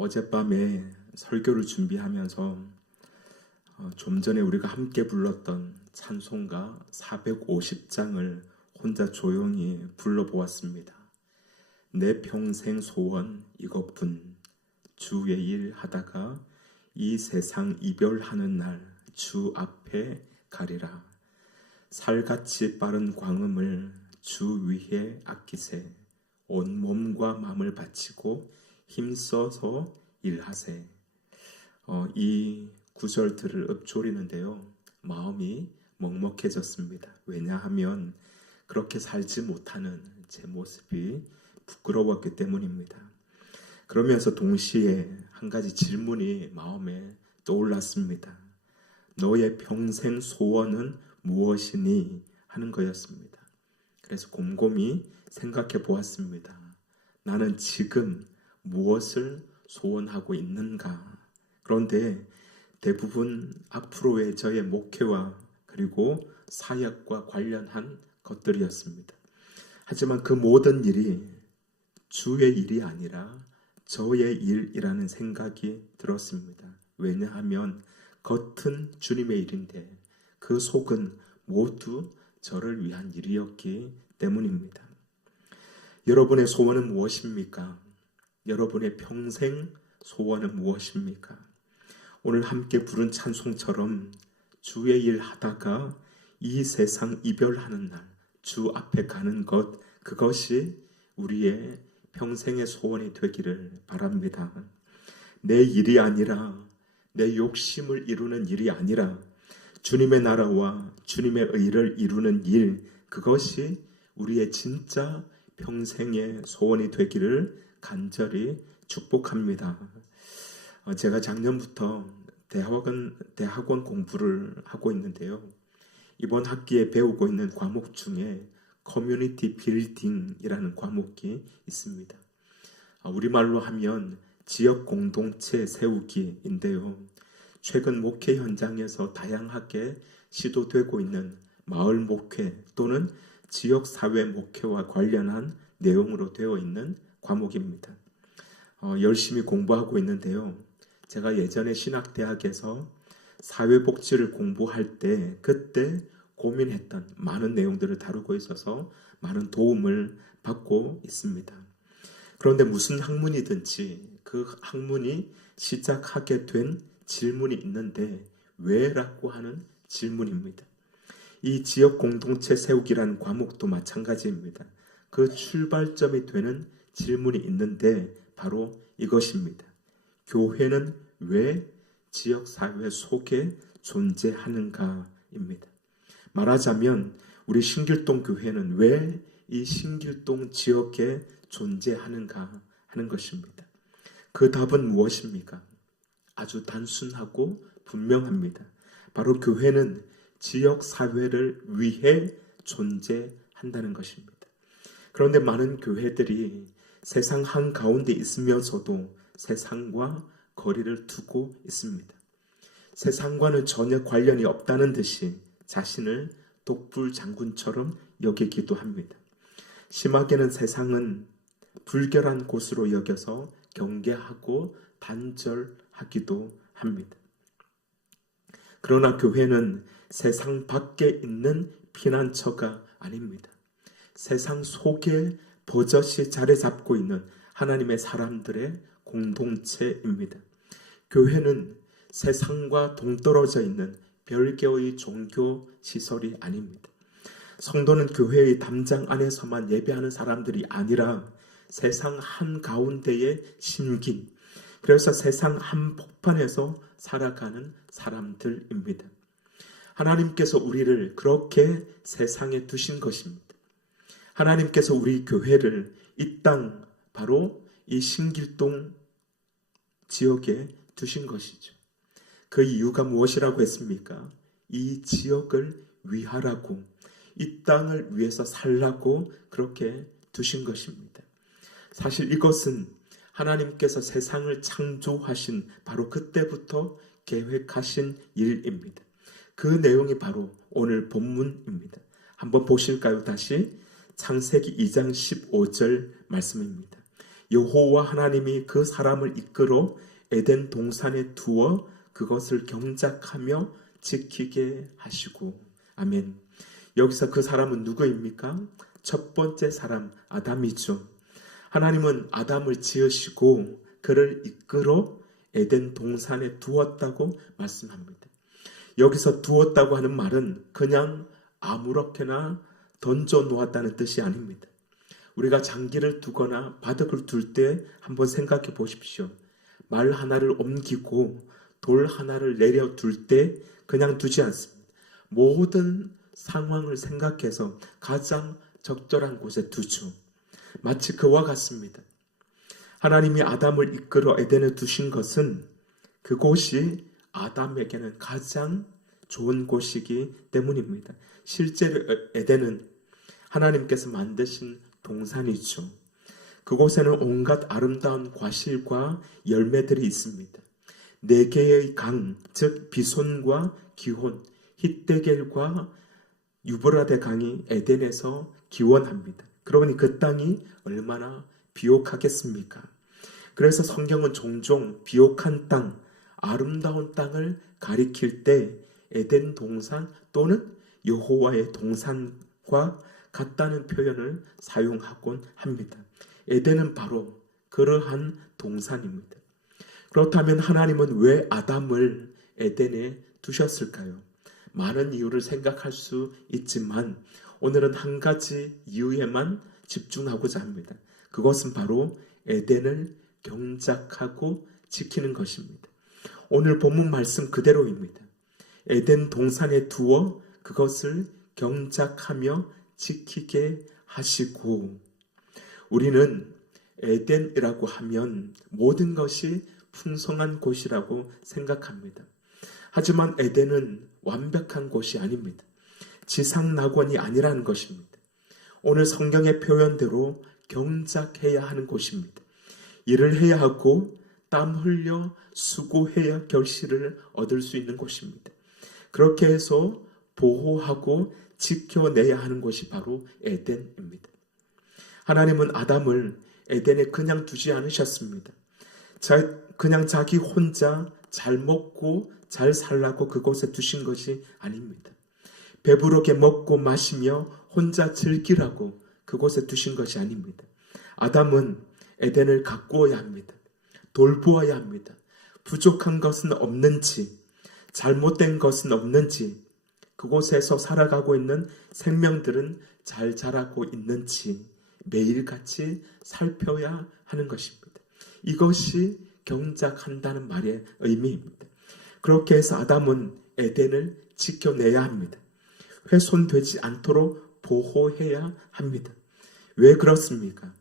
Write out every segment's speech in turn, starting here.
어젯밤에 설교를 준비하면서 좀 전에 우리가 함께 불렀던 찬송가 450장을 혼자 조용히 불러보았습니다. 내 평생 소원 이것뿐, 주의 일 하다가 이 세상 이별하는 날 주 앞에 가리라. 살같이 빠른 광음을 주 위에 아끼세. 온 몸과 마음을 바치고 힘써서 일하세. 이 구절들을 읊조리는데요, 마음이 먹먹해졌습니다. 왜냐하면 그렇게 살지 못하는 제 모습이 부끄러웠기 때문입니다. 그러면서 동시에 한 가지 질문이 마음에 떠올랐습니다. 너의 평생 소원은 무엇이니? 하는 거였습니다. 그래서 곰곰이 생각해 보았습니다. 나는 지금 무엇을 소원하고 있는가? 그런데 대부분 앞으로의 저의 목회와 그리고 사역과 관련한 것들이었습니다. 하지만 그 모든 일이 주의 일이 아니라 저의 일이라는 생각이 들었습니다. 왜냐하면 겉은 주님의 일인데 그 속은 모두 저를 위한 일이었기 때문입니다. 여러분의 소원은 무엇입니까? 여러분의 평생 소원은 무엇입니까? 오늘 함께 부른 찬송처럼 주의 일 하다가 이 세상 이별하는 날 주 앞에 가는 것, 그것이 우리의 평생의 소원이 되기를 바랍니다. 내 일이 아니라, 내 욕심을 이루는 일이 아니라 주님의 나라와 주님의 의를 이루는 일, 그것이 우리의 진짜 평생의 소원이 되기를 간절히 축복합니다. 제가 작년부터 대학원 공부를 하고 있는데요. 이번 학기에 배우고 있는 과목 중에 커뮤니티 빌딩이라는 과목이 있습니다. 우리말로 하면 지역 공동체 세우기인데요. 최근 목회 현장에서 다양하게 시도되고 있는 마을 목회 또는 지역사회 목회와 관련한 내용으로 되어 있는 과목입니다. 열심히 공부하고 있는데요. 제가 예전에 신학대학에서 사회복지를 공부할 때 그때 고민했던 많은 내용들을 다루고 있어서 많은 도움을 받고 있습니다. 그런데 무슨 학문이든지 그 학문이 시작하게 된 질문이 있는데 왜? 라고 하는 질문입니다. 이 지역 공동체 세우기라는 과목도 마찬가지입니다. 그 출발점이 되는 질문이 있는데 바로 이것입니다. 교회는 왜 지역사회 속에 존재하는가입니다. 말하자면 우리 신길동 교회는 왜 이 신길동 지역에 존재하는가 하는 것입니다. 그 답은 무엇입니까? 아주 단순하고 분명합니다. 바로 교회는 지역사회를 위해 존재한다는 것입니다. 그런데 많은 교회들이 세상 한가운데 있으면서도 세상과 거리를 두고 있습니다. 세상과는 전혀 관련이 없다는 듯이 자신을 독불 장군처럼 여기기도 합니다. 심하게는 세상은 불결한 곳으로 여겨서 경계하고 단절하기도 합니다. 그러나 교회는 세상 밖에 있는 피난처가 아닙니다. 세상 속에 버젓이 자리 잡고 있는 하나님의 사람들의 공동체입니다. 교회는 세상과 동떨어져 있는 별개의 종교 시설이 아닙니다. 성도는 교회의 담장 안에서만 예배하는 사람들이 아니라 세상 한가운데에 심긴, 그래서 세상 한복판에서 살아가는 사람들입니다. 하나님께서 우리를 그렇게 세상에 두신 것입니다. 하나님께서 우리 교회를 이 땅, 바로 이 신길동 지역에 두신 것이죠. 그 이유가 무엇이라고 했습니까? 이 지역을 위하라고, 이 땅을 위해서 살라고 그렇게 두신 것입니다. 사실 이것은 하나님께서 세상을 창조하신 바로 그때부터 계획하신 일입니다. 그 내용이 바로 오늘 본문입니다. 한번 보실까요? 다시 창세기 2장 15절 말씀입니다. 여호와 하나님이 그 사람을 이끌어 에덴 동산에 두어 그것을 경작하며 지키게 하시고. 아멘. 여기서 그 사람은 누구입니까? 첫 번째 사람 아담이죠. 하나님은 아담을 지으시고 그를 이끌어 에덴 동산에 두었다고 말씀합니다. 여기서 두었다고 하는 말은 그냥 아무렇게나 던져 놓았다는 뜻이 아닙니다. 우리가 장기를 두거나 바둑을 둘 때 한번 생각해 보십시오. 말 하나를 옮기고 돌 하나를 내려 둘 때 그냥 두지 않습니다. 모든 상황을 생각해서 가장 적절한 곳에 두죠. 마치 그와 같습니다. 하나님이 아담을 이끌어 에덴에 두신 것은 그곳이 아담에게는 가장 좋은 곳이기 때문입니다. 실제로 에덴은 하나님께서 만드신 동산이죠. 그곳에는 온갖 아름다운 과실과 열매들이 있습니다. 4개의 강, 즉 비손과 기혼, 히데겔과 유브라데 강이 에덴에서 기원합니다. 그러니 그 땅이 얼마나 비옥하겠습니까? 그래서 성경은 종종 비옥한 땅, 아름다운 땅을 가리킬 때 에덴 동산 또는 여호와의 동산과 같다는 표현을 사용하곤 합니다. 에덴은 바로 그러한 동산입니다. 그렇다면 하나님은 왜 아담을 에덴에 두셨을까요? 많은 이유를 생각할 수 있지만 오늘은 한 가지 이유에만 집중하고자 합니다. 그것은 바로 에덴을 경작하고 지키는 것입니다. 오늘 본문 말씀 그대로입니다. 에덴 동산에 두어 그것을 경작하며 지키게 하시고. 우리는 에덴이라고 하면 모든 것이 풍성한 곳이라고 생각합니다. 하지만 에덴은 완벽한 곳이 아닙니다. 지상낙원이 아니라는 것입니다. 오늘 성경의 표현대로 경작해야 하는 곳입니다. 일을 해야 하고 땀 흘려 수고해야 결실을 얻을 수 있는 곳입니다. 그렇게 해서 보호하고 지켜내야 하는 곳이 바로 에덴입니다. 하나님은 아담을 에덴에 그냥 두지 않으셨습니다. 그냥 자기 혼자 잘 먹고 잘 살라고 그곳에 두신 것이 아닙니다. 배부르게 먹고 마시며 혼자 즐기라고 그곳에 두신 것이 아닙니다. 아담은 에덴을 가꾸어야 합니다. 돌보아야 합니다. 부족한 것은 없는지, 잘못된 것은 없는지, 그곳에서 살아가고 있는 생명들은 잘 자라고 있는지 매일같이 살펴야 하는 것입니다. 이것이 경작한다는 말의 의미입니다. 그렇게 해서 아담은 에덴을 지켜내야 합니다. 훼손되지 않도록 보호해야 합니다. 왜 그렇습니까?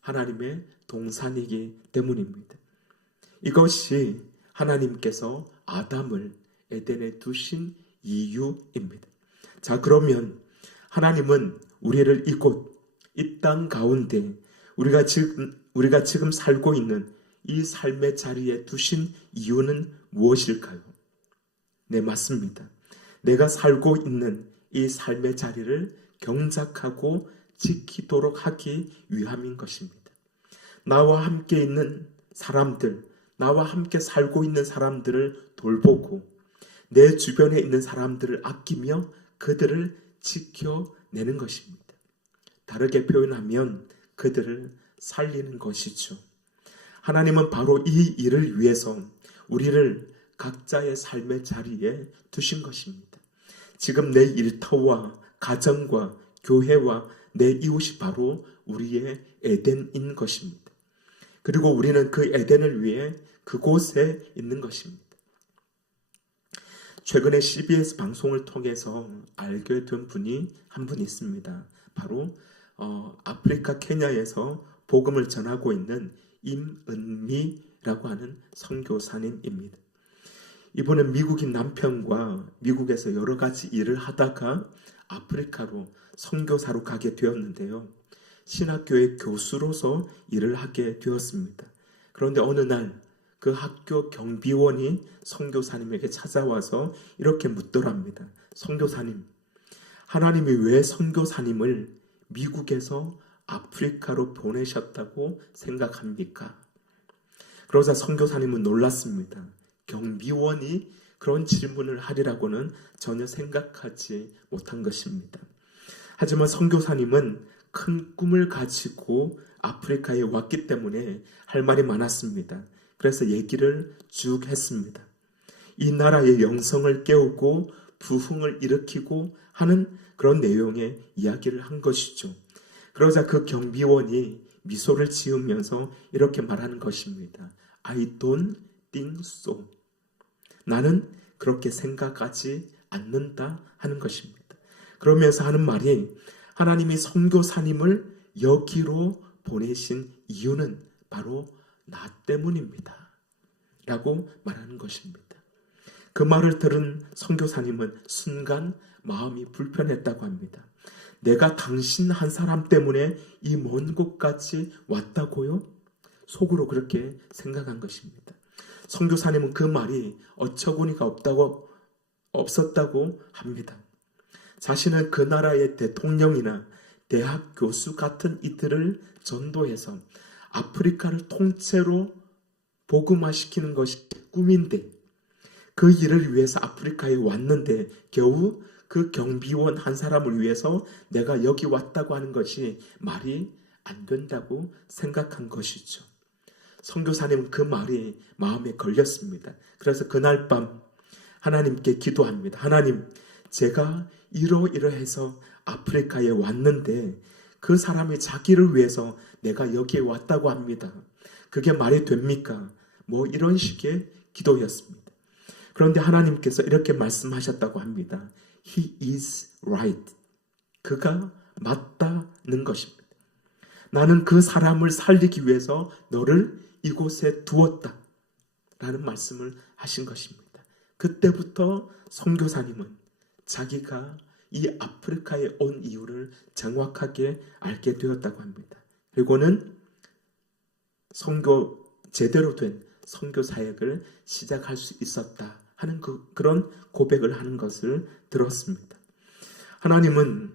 하나님의 동산이기 때문입니다. 이것이 하나님께서 아담을 에덴에 두신 이유입니다. 자, 그러면 하나님은 우리를 이곳, 이 땅 가운데 우리가 지금 살고 있는 이 삶의 자리에 두신 이유는 무엇일까요? 네, 맞습니다. 내가 살고 있는 이 삶의 자리를 경작하고 지키도록 하기 위함인 것입니다. 나와 함께 있는 사람들, 나와 함께 살고 있는 사람들을 돌보고 내 주변에 있는 사람들을 아끼며 그들을 지켜내는 것입니다. 다르게 표현하면 그들을 살리는 것이죠. 하나님은 바로 이 일을 위해서 우리를 각자의 삶의 자리에 두신 것입니다. 지금 내 일터와 가정과 교회와 내 이웃이 바로 우리의 에덴인 것입니다. 그리고 우리는 그 에덴을 위해 그곳에 있는 것입니다. 최근에 CBS 방송을 통해서 알게 된 분이 한 분 있습니다. 바로 아프리카 케냐에서 복음을 전하고 있는 임은미라고 하는 선교사님입니다. 이분은 미국인 남편과 미국에서 여러 가지 일을 하다가 아프리카로 선교사로 가게 되었는데요. 신학교의 교수로서 일을 하게 되었습니다. 그런데 어느 날 그 학교 경비원이 선교사님에게 찾아와서 이렇게 묻더랍니다. 선교사님, 하나님이 왜 선교사님을 미국에서 아프리카로 보내셨다고 생각합니까? 그러자 선교사님은 놀랐습니다. 경비원이 그런 질문을 하리라고는 전혀 생각하지 못한 것입니다. 하지만 선교사님은 큰 꿈을 가지고 아프리카에 왔기 때문에 할 말이 많았습니다. 그래서 얘기를 쭉 했습니다. 이 나라의 영성을 깨우고 부흥을 일으키고 하는 그런 내용의 이야기를 한 것이죠. 그러자 그 경비원이 미소를 지으면서 이렇게 말하는 것입니다. I don't think so. 나는 그렇게 생각하지 않는다 하는 것입니다. 그러면서 하는 말이 하나님이 선교사님을 여기로 보내신 이유는 바로 나 때문입니다. 라고 말하는 것입니다. 그 말을 들은 선교사님은 순간 마음이 불편했다고 합니다. 내가 당신 한 사람 때문에 이 먼 곳까지 왔다고요? 속으로 그렇게 생각한 것입니다. 선교사님은 그 말이 어처구니가 없었다고 합니다. 자신은 그 나라의 대통령이나 대학 교수 같은 이들을 전도해서 아프리카를 통째로 복음화시키는 것이 꿈인데 그 일을 위해서 아프리카에 왔는데 겨우 그 경비원 한 사람을 위해서 내가 여기 왔다고 하는 것이 말이 안 된다고 생각한 것이죠. 선교사님은 그 말이 마음에 걸렸습니다. 그래서 그날 밤 하나님께 기도합니다. 하나님, 제가 이러이러해서 아프리카에 왔는데 그 사람이 자기를 위해서 내가 여기에 왔다고 합니다. 그게 말이 됩니까? 이런 식의 기도였습니다. 그런데 하나님께서 이렇게 말씀하셨다고 합니다. He is right. 그가 맞다는 것입니다. 나는 그 사람을 살리기 위해서 너를 이곳에 두었다. 라는 말씀을 하신 것입니다. 그때부터 선교사님은 자기가 이 아프리카에 온 이유를 정확하게 알게 되었다고 합니다. 그리고는 제대로 된 선교 사역을 시작할 수 있었다 하는 그런 고백을 하는 것을 들었습니다. 하나님은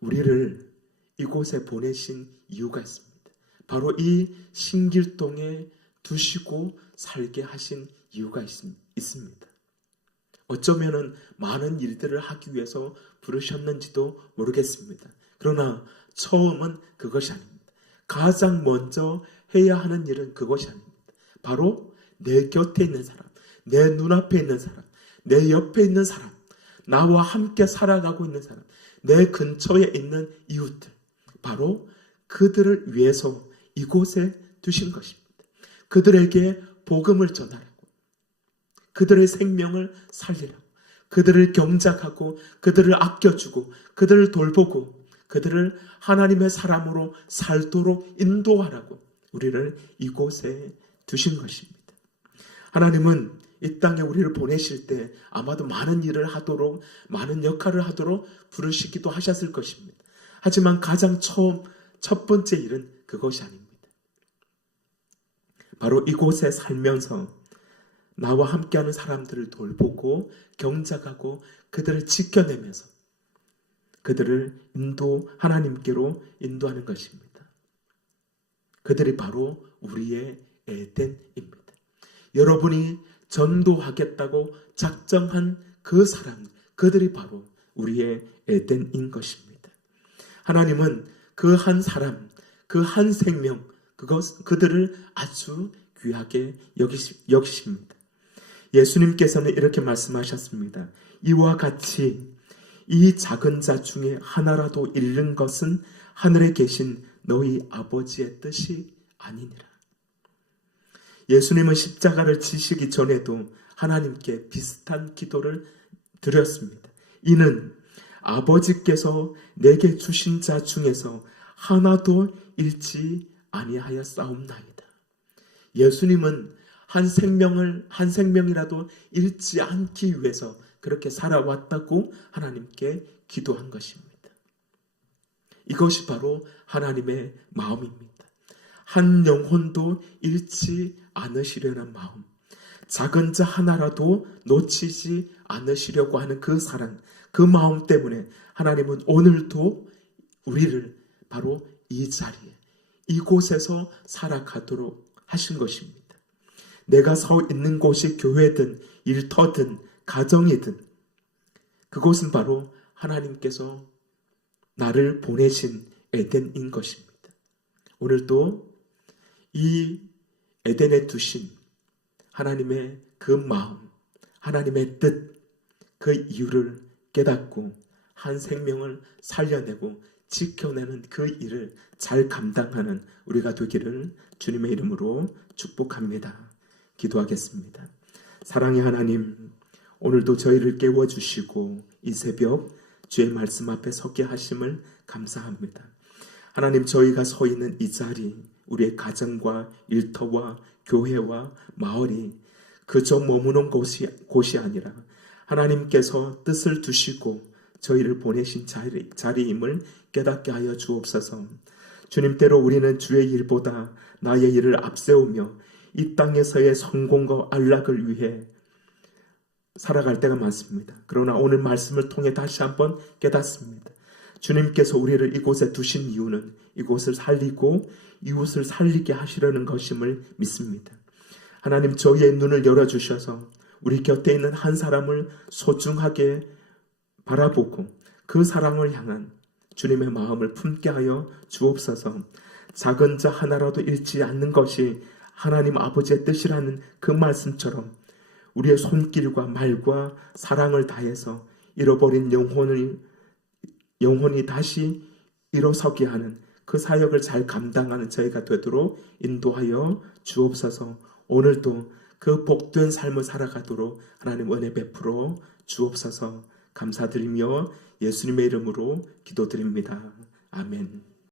우리를 이곳에 보내신 이유가 있습니다. 바로 이 신길동에 두시고 살게 하신 이유가 있습니다. 어쩌면은 많은 일들을 하기 위해서 부르셨는지도 모르겠습니다. 그러나 처음은 그것이 아닙니다. 가장 먼저 해야 하는 일은 그것이 아닙니다. 바로 내 곁에 있는 사람, 내 눈앞에 있는 사람, 내 옆에 있는 사람, 나와 함께 살아가고 있는 사람, 내 근처에 있는 이웃들, 바로 그들을 위해서 이곳에 두신 것입니다. 그들에게 복음을 전하라고, 그들의 생명을 살리라고, 그들을 경작하고, 그들을 아껴주고, 그들을 돌보고, 그들을 하나님의 사람으로 살도록 인도하라고 우리를 이곳에 두신 것입니다. 하나님은 이 땅에 우리를 보내실 때 아마도 많은 일을 하도록, 많은 역할을 하도록 부르시기도 하셨을 것입니다. 하지만 가장 첫 번째 일은 그것이 아닙니다. 바로 이곳에 살면서 나와 함께하는 사람들을 돌보고 경작하고 그들을 지켜내면서 그들을 하나님께로 인도하는 것입니다. 그들이 바로 우리의 에덴입니다. 여러분이 전도하겠다고 작정한 그 사람, 그들이 바로 우리의 에덴인 것입니다. 하나님은 그 한 사람, 그 한 생명, 그들을 아주 귀하게 여기십니다. 예수님께서는 이렇게 말씀하셨습니다. 이와 같이 이 작은 자 중에 하나라도 잃는 것은 하늘에 계신 너희 아버지의 뜻이 아니니라. 예수님은 십자가를 지시기 전에도 하나님께 비슷한 기도를 드렸습니다. 이는 아버지께서 내게 주신 자 중에서 하나도 잃지 아니하였사옵나이다. 예수님은 한 생명이라도 잃지 않기 위해서 그렇게 살아왔다고 하나님께 기도한 것입니다. 이것이 바로 하나님의 마음입니다. 한 영혼도 잃지 않으시려는 마음, 작은 자 하나라도 놓치지 않으시려고 하는 그 사랑, 그 마음 때문에 하나님은 오늘도 우리를 바로 이 자리에 이곳에서 살아가도록 하신 것입니다. 내가 서 있는 곳이 교회든 일터든 가정이든 그곳은 바로 하나님께서 나를 보내신 에덴인 것입니다. 오늘도 이 에덴에 두신 하나님의 그 마음, 하나님의 뜻, 그 이유를 깨닫고 한 생명을 살려내고 지켜내는 그 일을 잘 감당하는 우리가 되기를 주님의 이름으로 축복합니다. 기도하겠습니다. 사랑의 하나님, 오늘도 저희를 깨워주시고 이 새벽 주의 말씀 앞에 서게 하심을 감사합니다. 하나님, 저희가 서 있는 이 자리, 우리의 가정과 일터와 교회와 마을이 그저 머무는 곳이 아니라 하나님께서 뜻을 두시고 저희를 보내신 자리임을 깨닫게 하여 주옵소서. 주님대로 우리는 주의 일보다 나의 일을 앞세우며 이 땅에서의 성공과 안락을 위해 살아갈 때가 많습니다. 그러나 오늘 말씀을 통해 다시 한번 깨닫습니다. 주님께서 우리를 이곳에 두신 이유는 이곳을 살리고 이웃을 살리게 하시려는 것임을 믿습니다. 하나님, 저희의 눈을 열어주셔서 우리 곁에 있는 한 사람을 소중하게 바라보고 그 사랑을 향한 주님의 마음을 품게 하여 주옵소서. 작은 자 하나라도 잃지 않는 것이 하나님 아버지의 뜻이라는 그 말씀처럼 우리의 손길과 말과 사랑을 다해서 잃어버린 영혼이 다시 일어서게 하는 그 사역을 잘 감당하는 저희가 되도록 인도하여 주옵소서. 오늘도 그 복된 삶을 살아가도록 하나님 은혜 베풀어 주옵소서. 감사드리며 예수님의 이름으로 기도드립니다. 아멘.